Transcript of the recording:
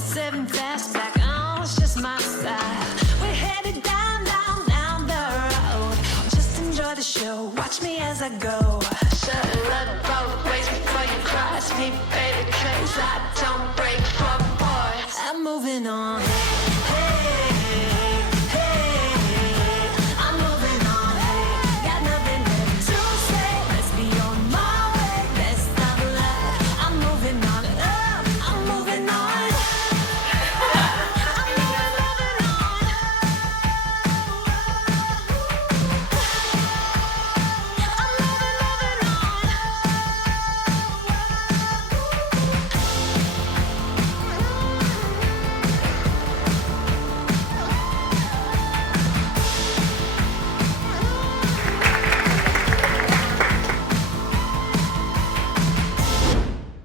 57 fastback, oh, it's just my style. We're headed down, down, down the road. Just enjoy the show, watch me as I go. Should've looked both ways before you cross me, baby, 'cause I don't